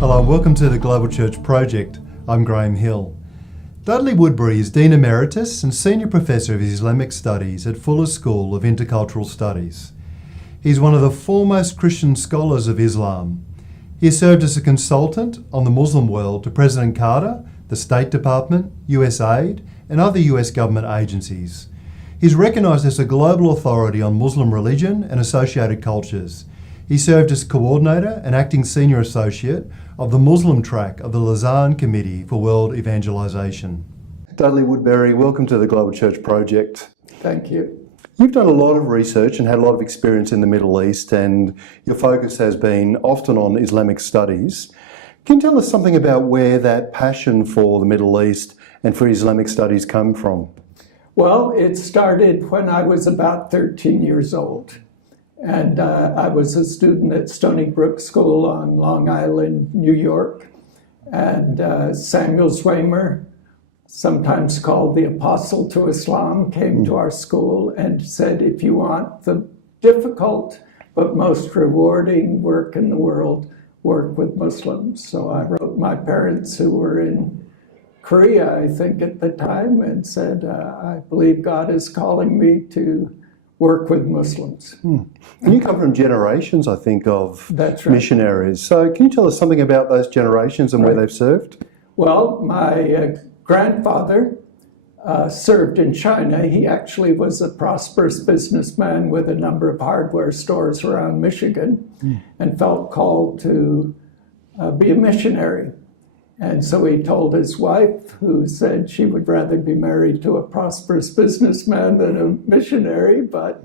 Hello and welcome to the Global Church Project. I'm Graham Hill. Dudley Woodberry is Dean Emeritus and Senior Professor of Islamic Studies at Fuller School of Intercultural Studies. He's one of the foremost Christian scholars of Islam. He has served as a consultant on the Muslim world to President Carter, the State Department, USAID, and other US government agencies. He's recognised as a global authority on Muslim religion and associated cultures. He served as coordinator and acting senior associate of the Muslim track of the Lausanne Committee for World Evangelization. Dudley Woodberry, welcome to the Global Church Project. Thank you. You've done a lot of research and had a lot of experience in the Middle East, and your focus has been often on Islamic studies. Can you tell us something about where that passion for the Middle East and for Islamic studies come from? Well, it started when I was about 13 years old. And I was a student at Stony Brook School on Long Island, New York. And Samuel Zwemer, sometimes called the Apostle to Islam, came to our school and said, if you want the difficult but most rewarding work in the world, work with Muslims. So I wrote my parents, who were in Korea, I think at the time, and said, I believe God is calling me to work with Muslims. And you come from generations, I think, of That's right. missionaries. So can you tell us something about those generations and where they've served? Well, my grandfather served in China. He actually was a prosperous businessman with a number of hardware stores around Michigan and felt called to be a missionary. And so he told his wife, who said she would rather be married to a prosperous businessman than a missionary, but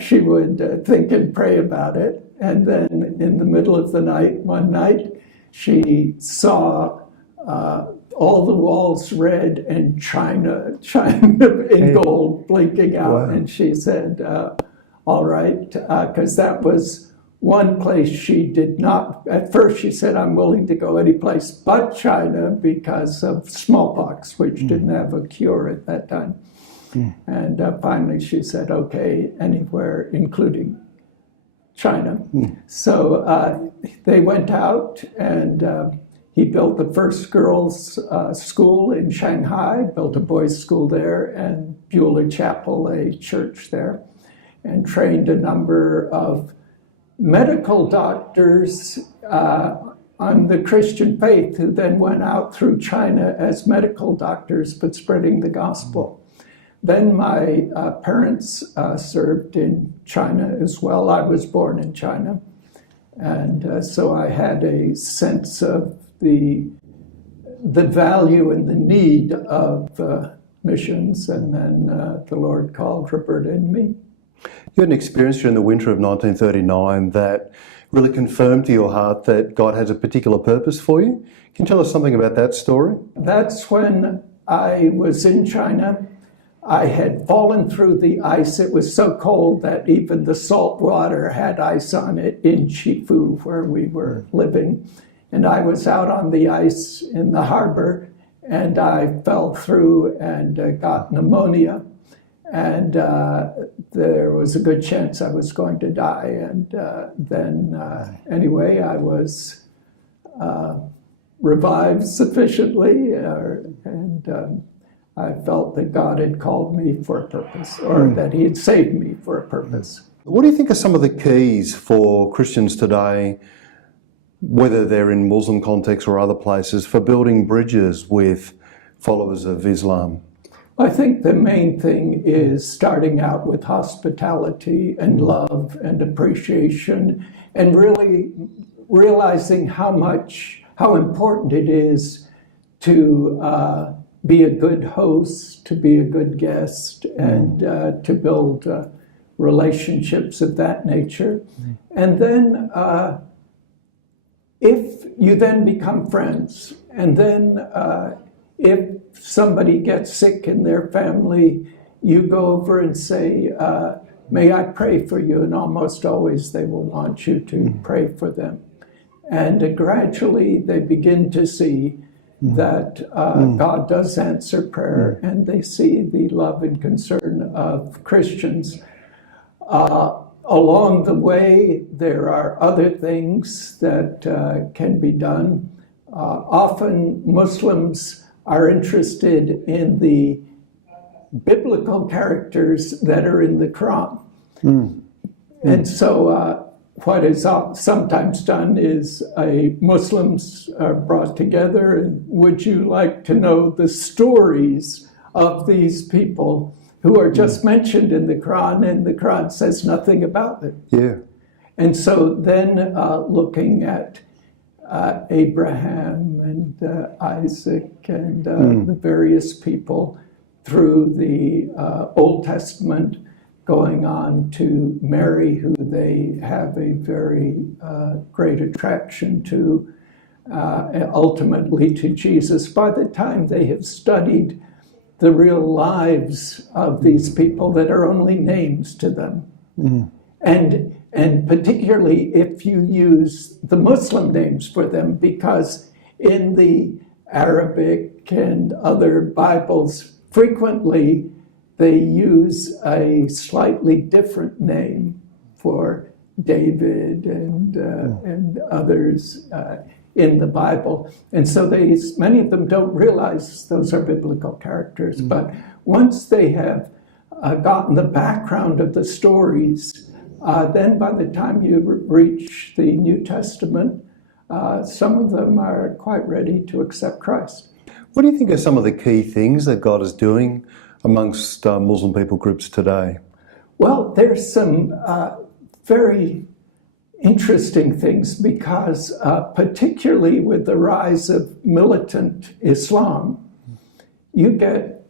she would think and pray about it. And then in the middle of the night, one night, she saw all the walls red and China in gold blinking out. Wow. And she said, all right, because that was one place she did not, at first she said, I'm willing to go any place but China because of smallpox, which didn't have a cure at that time. And finally she said, okay, anywhere, including China. So they went out and he built the first girls' school in Shanghai, built a boys' school there, and Beulah Chapel, a church there, and trained a number of medical doctors on the Christian faith who then went out through China as medical doctors but spreading the gospel. Then my parents served in China as well. I was born in China. And so I had a sense of the value and the need of missions. And then the Lord called Roberta and me. You had an experience during the winter of 1939 that really confirmed to your heart that God has a particular purpose for you. Can you tell us something about that story? That's when I was in China. I had fallen through the ice. It was so cold that even the salt water had ice on it in Shifu, where we were living. And I was out on the ice in the harbor, and I fell through and got pneumonia. And there was a good chance I was going to die. And then, anyway, I was revived sufficiently, and I felt that God had called me for a purpose, or that he had saved me for a purpose. What do you think are some of the keys for Christians today, whether they're in Muslim contexts or other places, for building bridges with followers of Islam? I think the main thing is starting out with hospitality and love and appreciation, and really realizing how important it is to be a good host, to be a good guest, and to build relationships of that nature. And then if you then become friends, and then if somebody gets sick in their family, you go over and say, may I pray for you? And almost always they will want you to pray for them. And gradually they begin to see that God does answer prayer, and they see the love and concern of Christians. along the way, there are other things that can be done. Often Muslims are interested in the biblical characters that are in the Quran. And so what is sometimes done is Muslims are brought together, and would you like to know the stories of these people who are just mentioned in the Quran, and the Quran says nothing about it? Yeah. And so then looking at Abraham and Isaac and the various people through the Old Testament, going on to Mary, who they have a very great attraction to, ultimately to Jesus. By the time they have studied the real lives of these people that are only names to them, and particularly if you use the Muslim names for them, because in the Arabic and other Bibles, frequently they use a slightly different name for David and others in the Bible. And so many of them don't realize those are biblical characters. But once they have gotten the background of the stories, then by the time you reach the New Testament, some of them are quite ready to accept Christ. What do you think are some of the key things that God is doing amongst Muslim people groups today? Well, there's some very interesting things, because particularly with the rise of militant Islam, you get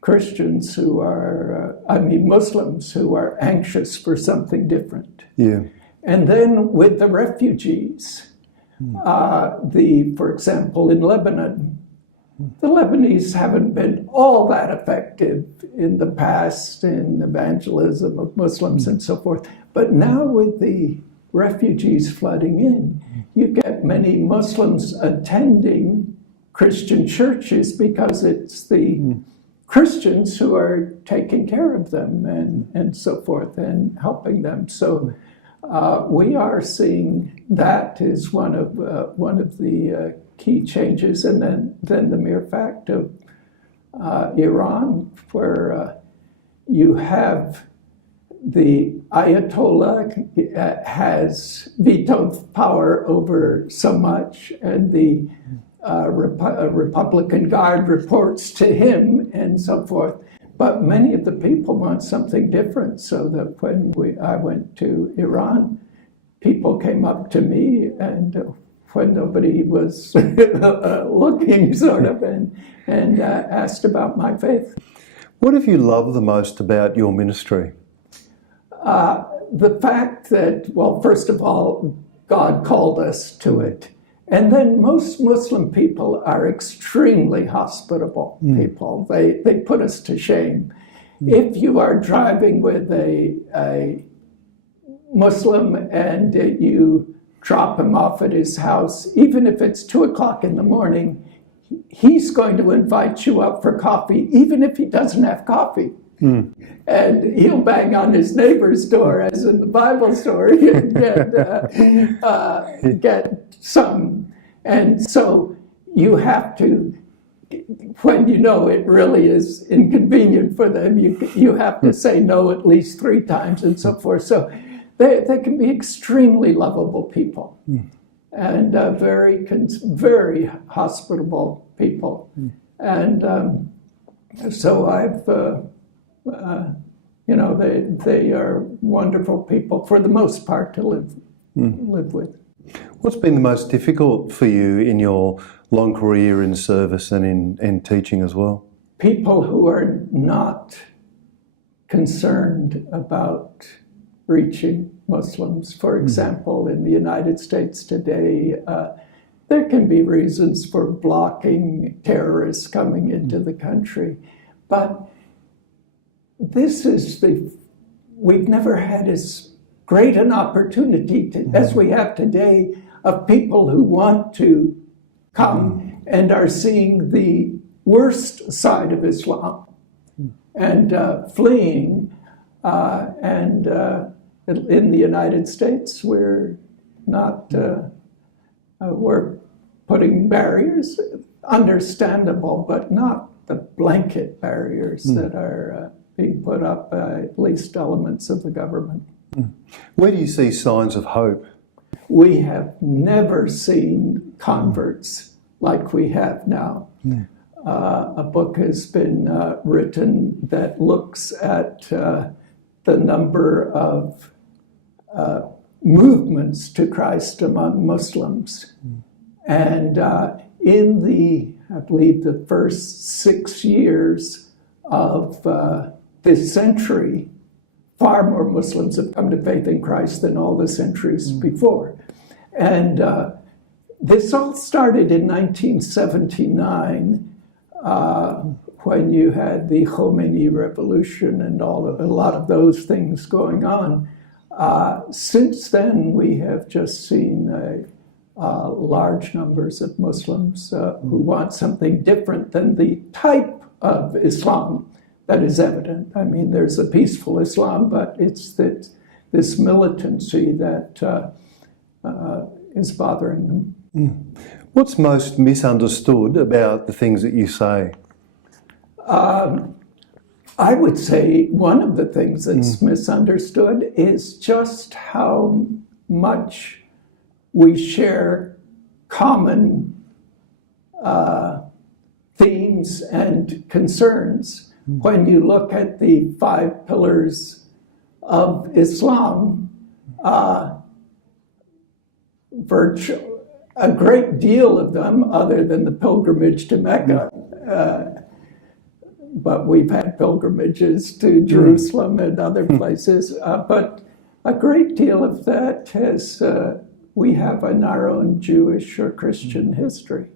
Christians who are, Muslims who are anxious for something different. Yeah. And then with the refugees, for example, in Lebanon, the Lebanese haven't been all that effective in the past in evangelism of Muslims and so forth. But now with the refugees flooding in, you get many Muslims attending Christian churches because it's the Christians who are taking care of them and so forth and helping them. So we are seeing that is one of the key changes, and then the mere fact of Iran, where you have the Ayatollah has veto power over so much, and the Republican Guard reports to him and so forth. But many of the people want something different, so that when I went to Iran, people came up to me, and when nobody was looking, sort of, and asked about my faith. What have you loved the most about your ministry? The fact that, well, first of all, God called us to it. And then most Muslim people are extremely hospitable people. They put us to shame. If you are driving with a Muslim and you drop him off at his house, even if it's 2:00 in the morning, he's going to invite you up for coffee, even if he doesn't have coffee. And he'll bang on his neighbor's door, as in the Bible story, and get some. And so you have to, when you know it really is inconvenient for them, you have to say no at least 3 times and so forth. So they can be extremely lovable people and very hospitable people. And so I've, they are wonderful people for the most part to live with. What's been the most difficult for you in your long career in service and in teaching as well? People who are not concerned about reaching Muslims. For example, in the United States today, there can be reasons for blocking terrorists coming into the country. But we've never had as great an opportunity as we have today of people who want to come and are seeing the worst side of Islam and fleeing. And in the United States, we're not, we're putting barriers, understandable, but not the blanket barriers that are being put up by at least elements of the government. Where do you see signs of hope? We have never seen converts like we have now. A book has been written that looks at the number of movements to Christ among Muslims. And in I believe the first 6 years of this century, far more Muslims have come to faith in Christ than all the centuries before. And this all started in 1979 when you had the Khomeini revolution and a lot of those things going on. Since then, we have just seen large numbers of Muslims who want something different than the type of Islam that is evident. I mean, there's a peaceful Islam, but it's this militancy that is bothering them. What's most misunderstood about the things that you say? I would say one of the things that's misunderstood is just how much we share common themes and concerns. When you look at the 5 pillars of Islam, a great deal of them, other than the pilgrimage to Mecca, but we've had pilgrimages to Jerusalem and other places, but a great deal of that we have in our own Jewish or Christian history.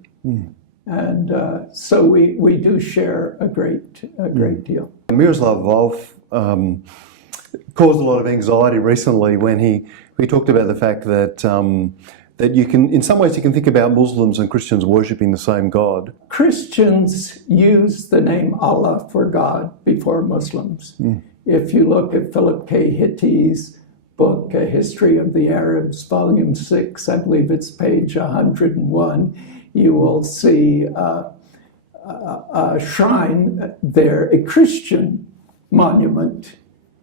And so we do share a great deal. Miroslav Volf caused a lot of anxiety recently when he talked about the fact that that you can, in some ways, you can think about Muslims and Christians worshipping the same God. Christians use the name Allah for God before Muslims. If you look at Philip K. Hitti's book, A History of the Arabs, Volume 6, I believe it's page 101, you will see a shrine there, a Christian monument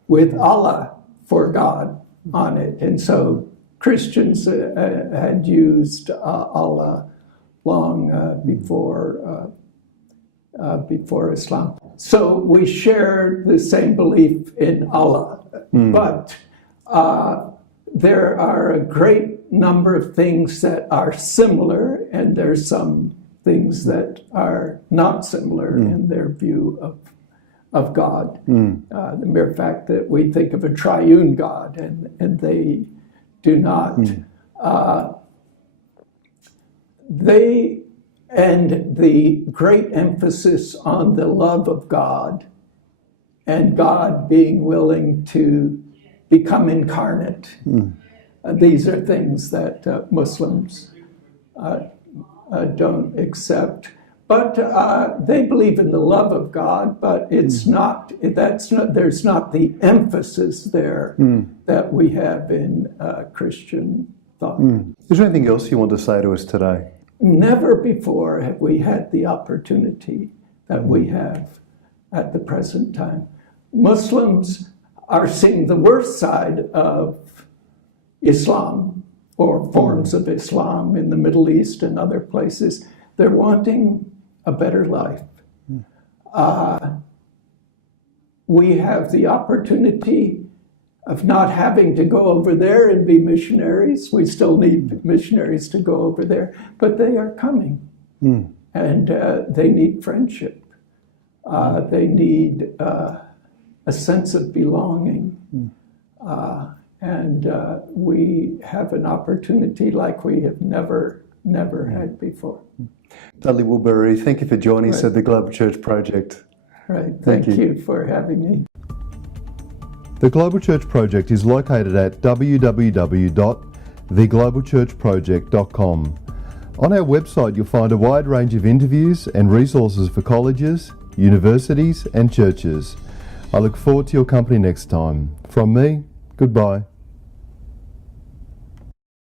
with Allah for God on it. And so Christians had used Allah long before Islam. So we share the same belief in Allah, but there are a great number of things that are similar, and there's some things that are not similar in their view of God. The mere fact that we think of a triune God and they do not. And the great emphasis on the love of God and God being willing to become incarnate. These are things that Muslims don't accept. But they believe in the love of God, but there's not the emphasis there that we have in Christian thought. Is there anything else you want to say to us today? Never before have we had the opportunity that we have at the present time. Muslims are seeing the worst side of Islam or forms of Islam in the Middle East and other places. They're wanting a better life. We have the opportunity of not having to go over there and be missionaries. We still need missionaries to go over there, but they are coming. And they need friendship. They need a sense of belonging. And we have an opportunity like we have never had before. Dudley Woodberry, thank you for joining us at the Global Church Project. Right, thank you for having me. The Global Church Project is located at www.theglobalchurchproject.com. On our website you'll find a wide range of interviews and resources for colleges, universities and churches. I look forward to your company next time. From me, goodbye.